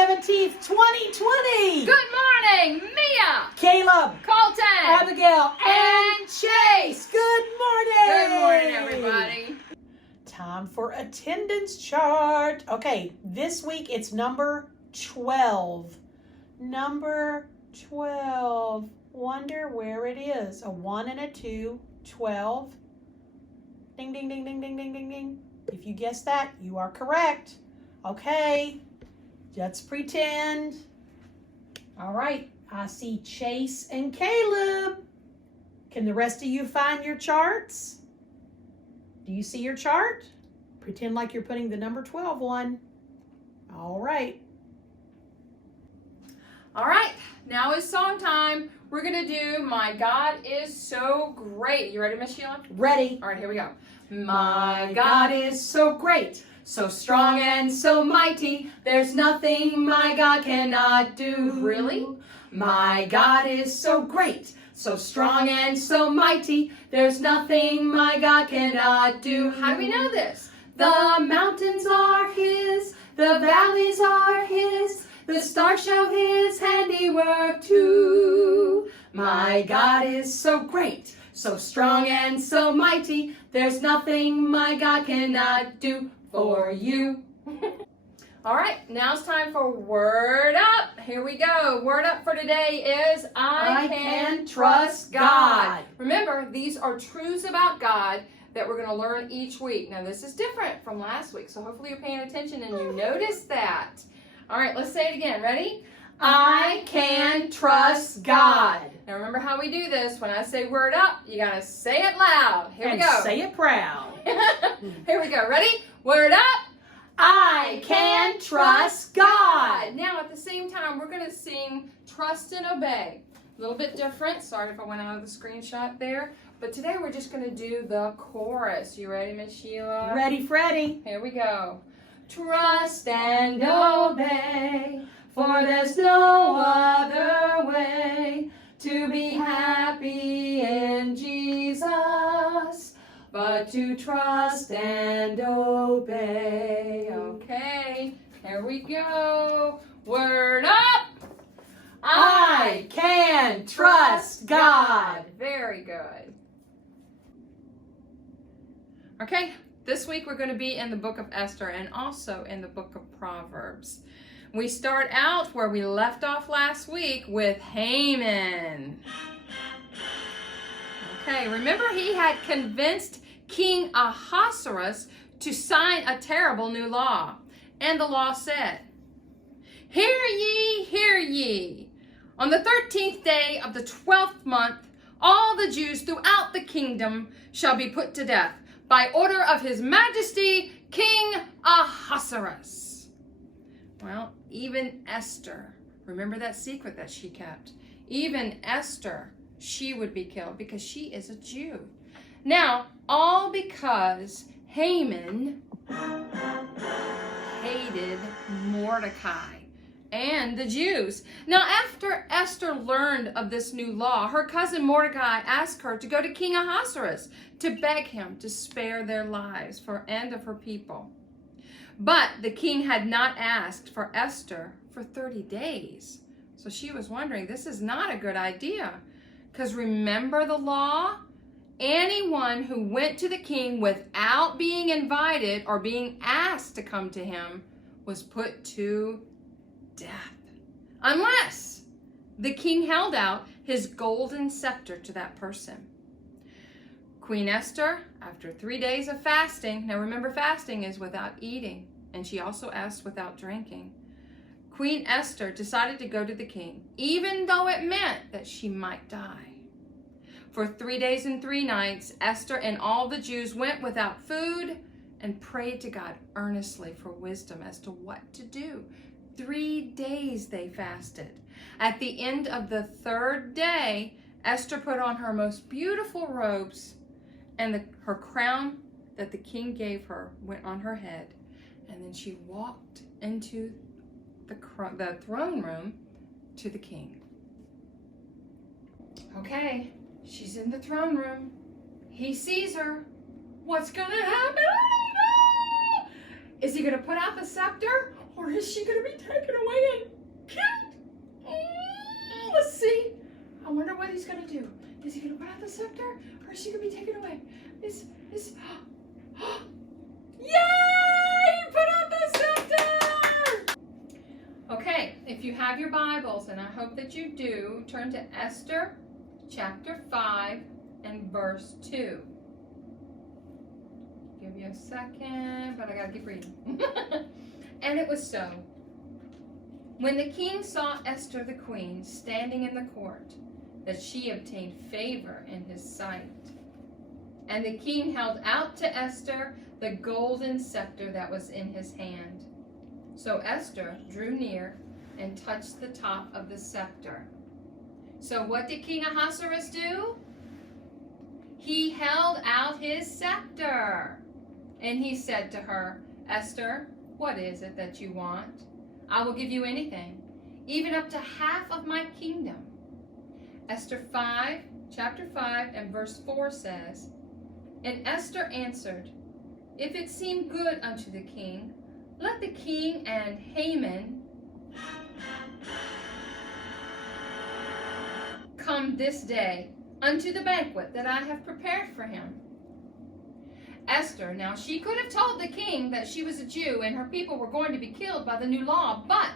17th, 2020. Good morning, Mia, Caleb, Colton, Abigail, and Chase. Good morning. Good morning, everybody. Time for attendance chart. Okay, this week it's number 12. Number 12. Wonder where it is. A 1 and a 2, 12. Ding, ding, ding, ding, ding, ding, ding, ding. If you guessed that, you are correct. Okay, let's pretend. All right, I see Chase and Caleb. Can the rest of you find your charts? Do you see your chart? Pretend like you're putting the number 12 on. All right. All right, now is song time. We're going to do My God is So Great. You ready, Miss Sheila? Ready. All right, here we go. My God is so great, so strong and so mighty. There's nothing my God cannot do. Really? My God is so great, so strong and so mighty. There's nothing my God cannot do. How do we know this? The mountains are His, the valleys are His, the stars show His handiwork too. My God is so great, so strong and so mighty. There's nothing my God cannot do for you. All right, now it's time for Word Up. Here we go. Word Up for today is I can trust God. Remember, these are truths about God that we're going to learn each week. Now, this is different from last week, so hopefully you're paying attention and you noticed that. All right, let's say it again. Ready? I can trust God. Now, remember how we do this. When I say Word Up, you got to say it loud. Here we go. Say it proud. Here we go. Ready? Word Up. I can trust God. Now, at the same time, we're going to sing Trust and Obey. A little bit different. Sorry if I went out of the screenshot there. But today we're just going to do the chorus. You ready, Miss Sheila? Ready, Freddie. Here we go. Trust and obey, for there's no other way to be happy in Jesus, but to trust and obey. Okay, here we go. Word up! I can trust God. Very good. Okay, this week we're going to be in the book of Esther and also in the book of Proverbs. We start out where we left off last week with Haman. Okay, remember he had convinced King Ahasuerus to sign a terrible new law. And the law said, Hear ye, hear ye. On the 13th day of the 12th month, all the Jews throughout the kingdom shall be put to death by order of His Majesty, King Ahasuerus. Well, even Esther, remember that secret that she kept? Even Esther, she would be killed because she is a Jew. Now, all because Haman hated Mordecai and the Jews. Now, after Esther learned of this new law, her cousin Mordecai asked her to go to King Ahasuerus to beg him to spare their lives and of her people. But the king had not asked for Esther for 30 days. So she was wondering, this is not a good idea. Because remember the law? Anyone who went to the king without being invited or being asked to come to him was put to death, unless the king held out his golden scepter to that person. Queen Esther, after 3 days of fasting, now remember fasting is without eating, and she also asked without drinking. Queen Esther decided to go to the king, even though it meant that she might die. For 3 days and 3 nights, Esther and all the Jews went without food and prayed to God earnestly for wisdom as to what to do. 3 days they fasted. At the end of the 3rd day, Esther put on her most beautiful robes, and her crown that the king gave her went on her head. And then she walked into the throne room to the king. Okay, she's in the throne room. He sees her. What's going to happen? Is he going to put out the scepter? Or is she going to be taken away and killed? Let's see. I wonder what he's going to do. Is he going to put out the scepter? Or is she going to be taken away? Yay! Put out the scepter! Okay, if you have your Bibles, and I hope that you do, turn to Esther chapter 5 and verse 2. Give you a second, but I gotta keep reading. And it was so. When the king saw Esther the queen standing in the court, that she obtained favor in his sight. And the king held out to Esther the golden scepter that was in his hand. So Esther drew near and touched the top of the scepter. So what did King Ahasuerus do? He held out his scepter. And he said to her, Esther, what is it that you want? I will give you anything, even up to half of my kingdom. Esther 5, chapter 5 and verse 4 says, And Esther answered, If it seem good unto the king, let the king and Haman come this day unto the banquet that I have prepared for him. Esther, now she could have told the king that she was a Jew and her people were going to be killed by the new law, but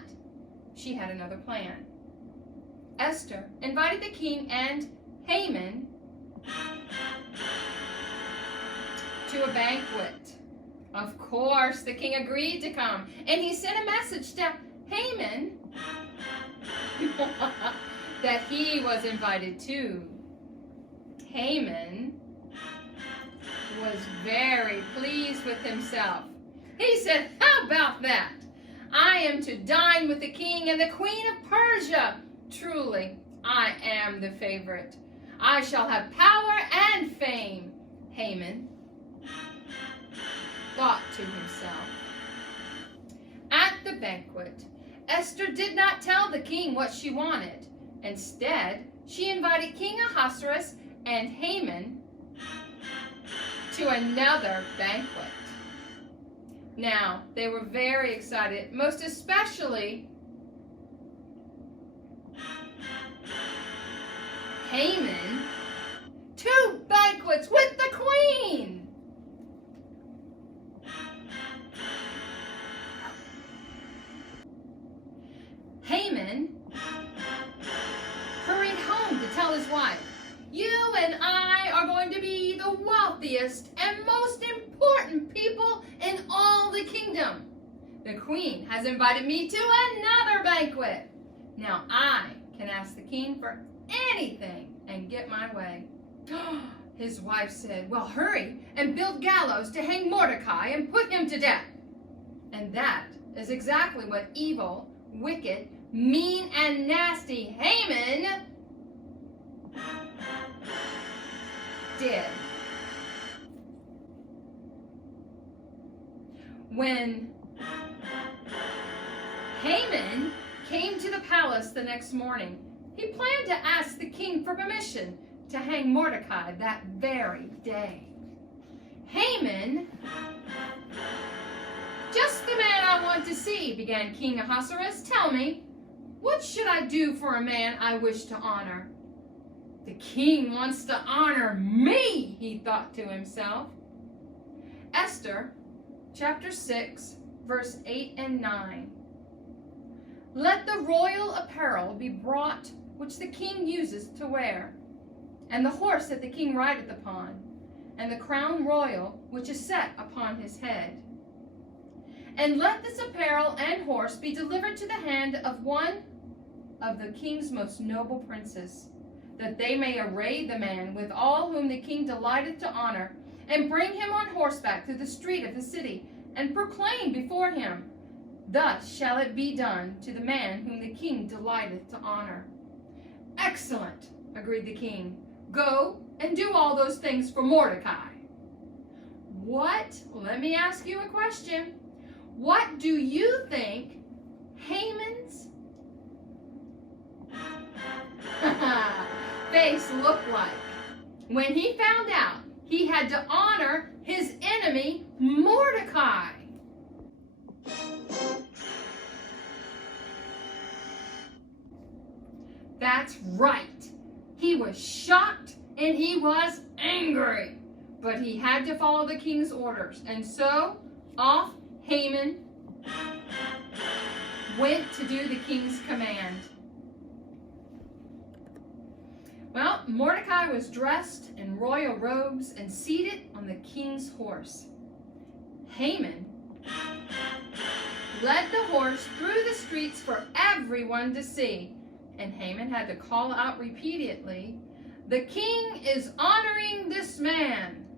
she had another plan. Esther invited the king and Haman to a banquet. Of course, the king agreed to come, and he sent a message to Haman that he was invited too. Haman was very pleased with himself. He said, How about that? I am to dine with the king and the queen of Persia. Truly, I am the favorite. I shall have power and fame. Haman thought to himself. At the banquet, Esther did not tell the king what she wanted. Instead, she invited King Ahasuerus and Haman to another banquet. Now, they were very excited, most especially Haman. 2 banquets with the queen. Haman hurried home to tell his wife, You and I are going to be the wealthiest and most important people in all the kingdom. The queen has invited me to another banquet. Now I can ask the king for anything and get my way. His wife said, Well, hurry and build gallows to hang Mordecai and put him to death. And that is exactly what evil, wicked, mean, and nasty Haman did. When Haman came to the palace the next morning, he planned to ask the king for permission to hang Mordecai that very day. Haman, Just the man I want to see, began King Ahasuerus. Tell me, what should I do for a man I wish to honor? The king wants to honor me, he thought to himself. Esther, chapter 6, verse 8 and 9. Let the royal apparel be brought which the king uses to wear, and the horse that the king rideth upon, and the crown royal which is set upon his head. And let this apparel and horse be delivered to the hand of one of the king's most noble princes, that they may array the man with all whom the king delighteth to honor, and bring him on horseback through the street of the city, and proclaim before him, Thus shall it be done to the man whom the king delighteth to honor. Excellent, agreed the king. Go and do all those things for Mordecai. What? Let me ask you a question. What do you think Haman's face looked like when he found out he had to honor his enemy Mordecai? That's right. He was shocked and he was angry. But he had to follow the king's orders. And so off Haman went to do the king's command. Well, Mordecai was dressed in royal robes and seated on the king's horse. Haman led the horse through the streets for everyone to see. And Haman had to call out repeatedly, "The king is honoring this man."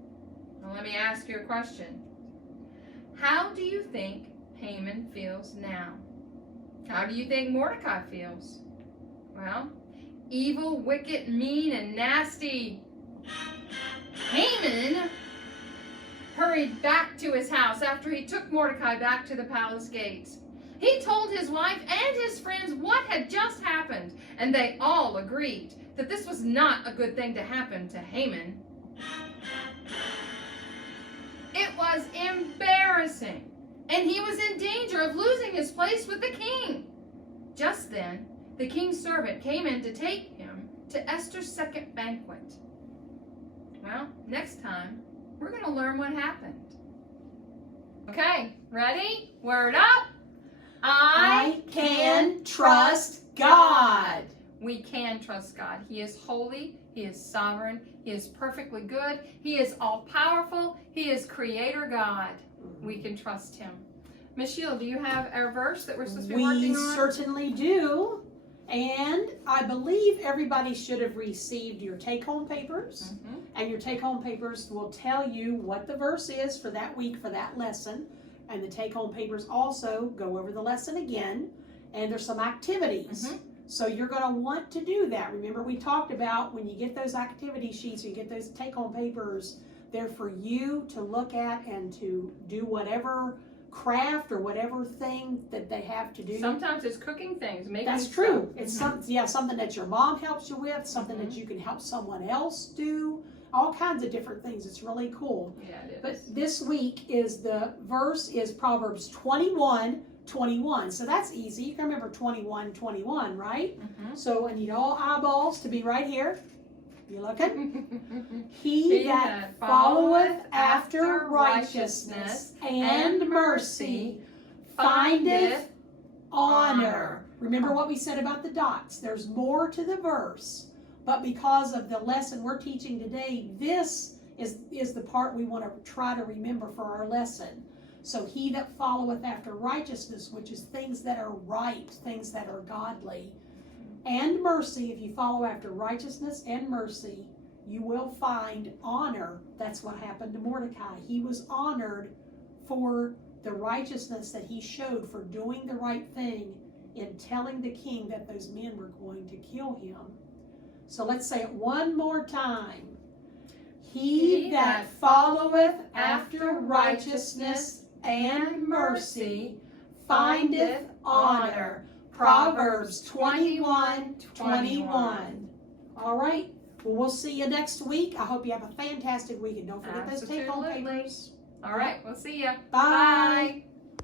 Now let me ask you a question. How do you think Haman feels now? How do you think Mordecai feels? Well, evil, wicked, mean, and nasty. Haman hurried back to his house after he took Mordecai back to the palace gates. He told his wife and his friends what had just happened, and they all agreed that this was not a good thing to happen to Haman. It was embarrassing, and he was in danger of losing his place with the king. Just then, the king's servant came in to take him to Esther's second banquet. Well, next time, we're going to learn what happened. Okay, ready? Word up. I can trust God. We can trust God. He is holy. He is sovereign. He is perfectly good. He is all-powerful. He is Creator God. We can trust Him. Miss Sheila, do you have our verse that we're supposed to be working We on? certainly do. And I believe everybody should have received your take-home papers. Mm-hmm. And your take-home papers will tell you what the verse is for that week, for that lesson. And the take-home papers also go over the lesson again. And there's some activities. Mm-hmm. So you're going to want to do that. Remember, we talked about when you get those activity sheets, or you get those take-home papers, they're for you to look at and to do whatever craft or whatever thing that they have to do. Sometimes it's cooking things. Making That's stuff. true. It's something that your mom helps you with, something that you can help someone else do, all kinds of different things. It's really cool. Yeah, it is. But this week is the verse is Proverbs 21:21. So that's easy. You can remember 21:21, right? Mm-hmm. So I need all eyeballs to be right here. You looking? He that followeth after righteousness and mercy findeth honor. Remember what we said about the dots. There's more to the verse, but because of the lesson we're teaching today, this is the part we want to try to remember for our lesson. So he that followeth after righteousness, which is things that are right, things that are godly, and mercy, if you follow after righteousness and mercy, you will find honor. That's what happened to Mordecai. He was honored for the righteousness that he showed for doing the right thing in telling the king that those men were going to kill him. So let's say it one more time. He that followeth after righteousness and mercy findeth honor. Proverbs 21:21. All right. Well, we'll see you next week. I hope you have a fantastic week, and don't forget those take-home Absolutely. papers. All right. We'll see you. Bye.